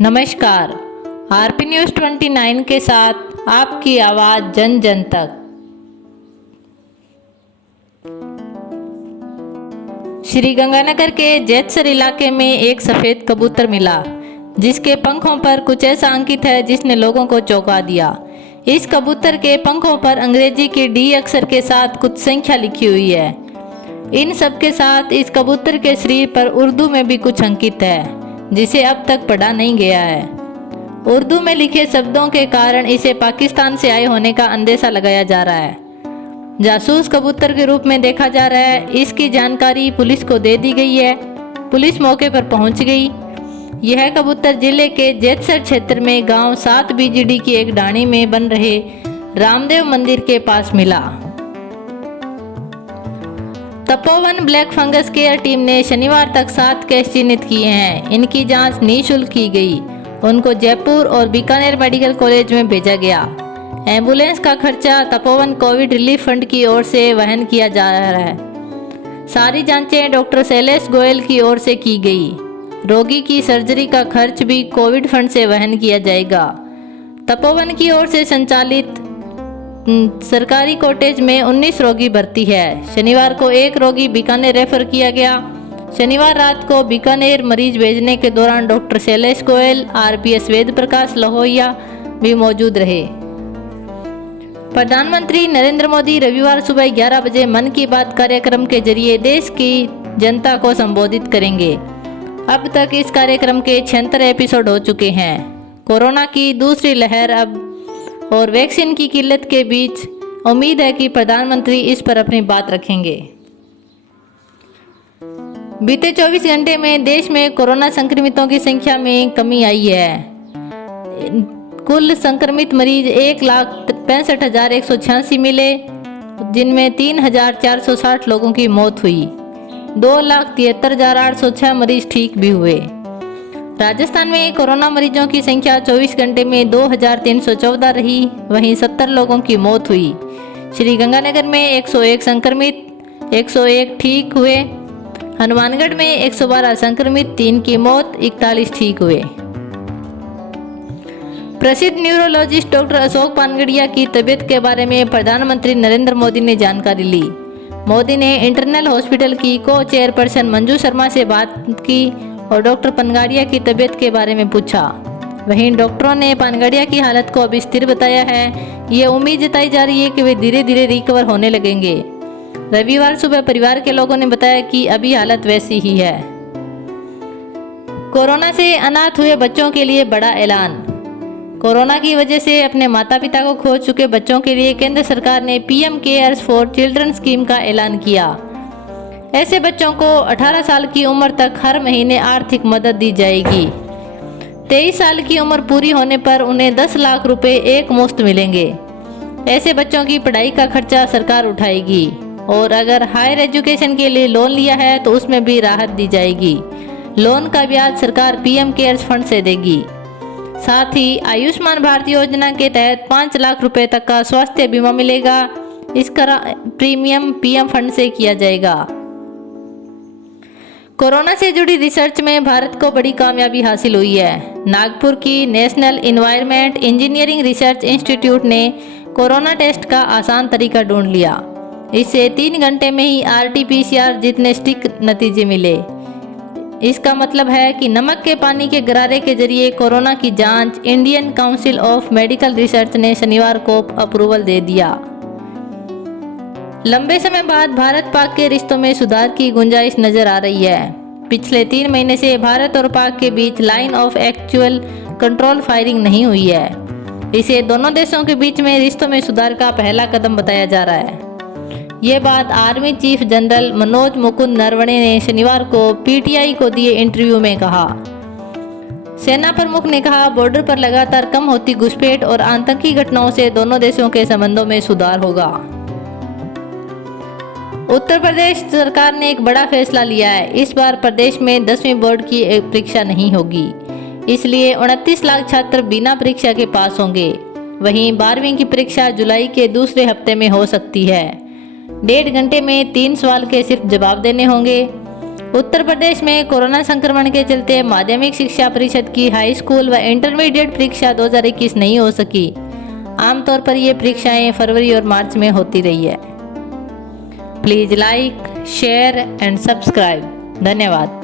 नमस्कार। RP news 29 के साथ आपकी आवाज़ जन जन तक। श्री गंगानगर के जैतसर इलाके में एक सफ़ेद कबूतर मिला जिसके पंखों पर कुछ ऐसा अंकित है जिसने लोगों को चौंका दिया। इस कबूतर के पंखों पर अंग्रेजी के डी अक्षर के साथ कुछ संख्या लिखी हुई है। इन सब के साथ इस कबूतर के शरीर पर उर्दू में भी कुछ अंकित है जिसे अब तक पढ़ा नहीं गया है। उर्दू में लिखे शब्दों के कारण इसे पाकिस्तान से आए होने का अंदेशा लगाया जा रहा है। जासूस कबूतर के रूप में देखा जा रहा है। इसकी जानकारी पुलिस को दे दी गई है। पुलिस मौके पर पहुंच गई। यह कबूतर जिले के जैतसर क्षेत्र में गांव 7 बीजीडी की एक डाणी में बन रहे रामदेव मंदिर के पास मिला। Tapovan black fungus care team ने शनिवार तक 7 केस चिन्हित किए हैं। इनकी जांच निःशुल्क की गई। उनको जयपुर और बीकानेर मेडिकल कॉलेज में भेजा गया। एम्बुलेंस का खर्चा तपोवन कोविड रिलीफ फंड की ओर से वहन किया जा रहा है। सारी जांचें डॉक्टर शैलेश गोयल की ओर से की गई। रोगी की सर्जरी का खर्च भी कोविड फंड से वहन किया जाएगा। तपोवन की ओर से संचालित सरकारी कॉटेज में 19 रोगी भर्ती है। शनिवार को एक रोगी बीकानेर रेफर किया गया। शनिवार रात को बीकानेर मरीज भेजने के दौरान डॉक्टर शैलेश गोयल, आरपीएस वेद प्रकाश लोहिया भी मौजूद रहे। प्रधानमंत्री नरेंद्र मोदी रविवार सुबह 11 बजे मन की बात कार्यक्रम के जरिए देश की जनता को संबोधित करेंगे। अब तक इस कार्यक्रम के 76 एपिसोड हो चुके हैं। कोरोना की दूसरी लहर अब और वैक्सीन की किल्लत के बीच उम्मीद है कि प्रधानमंत्री इस पर अपनी बात रखेंगे। बीते 24 घंटे में देश में कोरोना संक्रमितों की संख्या में कमी आई है। कुल संक्रमित मरीज 1,65,186 मिले, जिनमें 3,460 लोगों की मौत हुई। 2,73,806 मरीज ठीक भी हुए। राजस्थान में कोरोना मरीजों की संख्या 24 घंटे में 2,314 रही। वहीं 70 लोगों की मौत हुई। श्री गंगानगर में 101 संक्रमित, 101 ठीक हुए। हनुमानगढ़ में 112 संक्रमित, 3 की मौत, 41 ठीक हुए। प्रसिद्ध न्यूरोलॉजिस्ट डॉक्टर अशोक पानगड़िया की तबीयत के बारे में प्रधानमंत्री नरेंद्र मोदी ने जानकारी ली। मोदी ने इंटरनल हॉस्पिटल की को चेयरपर्सन मंजू शर्मा से बात की और डॉक्टर पानगड़िया की तबीयत के बारे में पूछा। वहीं डॉक्टरों ने पानगड़िया की हालत को अभी स्थिर बताया है। ये उम्मीद जताई जा रही है कि वे धीरे धीरे रिकवर होने लगेंगे। रविवार सुबह परिवार के लोगों ने बताया कि अभी हालत वैसी ही है। कोरोना से अनाथ हुए बच्चों के लिए बड़ा ऐलान। कोरोना की वजह से अपने माता पिता को खो चुके बच्चों के लिए केंद्र सरकार ने PM cares for children scheme का ऐलान किया। ऐसे बच्चों को 18 साल की उम्र तक हर महीने आर्थिक मदद दी जाएगी। 23 साल की उम्र पूरी होने पर उन्हें 10 लाख रुपए एक मुश्त मिलेंगे। ऐसे बच्चों की पढ़ाई का खर्चा सरकार उठाएगी और अगर हायर एजुकेशन के लिए लोन लिया है तो उसमें भी राहत दी जाएगी। लोन का ब्याज सरकार पीएम केयर्स फंड से देगी। साथ ही आयुष्मान भारत योजना के तहत 5 लाख रुपए तक का स्वास्थ्य बीमा मिलेगा। इसका प्रीमियम पीएम फंड से किया जाएगा। कोरोना से जुड़ी रिसर्च में भारत को बड़ी कामयाबी हासिल हुई है। नागपुर की national environment engineering research institute ने कोरोना टेस्ट का आसान तरीका ढूंढ लिया। इससे 3 घंटे में ही RT-PCR जितने सटीक नतीजे मिले। इसका मतलब है कि नमक के पानी के गरारे के जरिए कोरोना की जांच Indian council of medical research ने शनिवार को अप्रूवल दे दिया। लंबे समय बाद भारत पाक के रिश्तों में सुधार की गुंजाइश नजर आ रही है। पिछले 3 महीने से भारत और पाक के बीच line of actual control firing नहीं हुई है। इसे दोनों देशों के बीच में रिश्तों में सुधार का पहला कदम बताया जा रहा है। ये बात army chief general Manoj Mukund Naravane ने शनिवार को PTI को दिए इंटरव्यू में कहा। सेना प्रमुख ने कहा, बॉर्डर पर लगातार कम होती घुसपैठ और आतंकी घटनाओं से दोनों देशों के संबंधों में सुधार होगा। उत्तर प्रदेश सरकार ने एक बड़ा फैसला लिया है। इस बार प्रदेश में 10वीं बोर्ड की परीक्षा नहीं होगी। इसलिए 29 लाख छात्र बिना परीक्षा के पास होंगे। वहीं 12वीं की परीक्षा जुलाई के दूसरे हफ्ते में हो सकती है। 1.5 घंटे में 3 सवाल के सिर्फ जवाब देने होंगे। उत्तर प्रदेश में कोरोना संक्रमण के चलते माध्यमिक शिक्षा परिषद की हाई स्कूल व इंटरमीडिएट परीक्षा 2021 नहीं हो सकी। आमतौर पर ये परीक्षाएं फरवरी और मार्च में होती रही है। Please like, share and subscribe. धन्यवाद।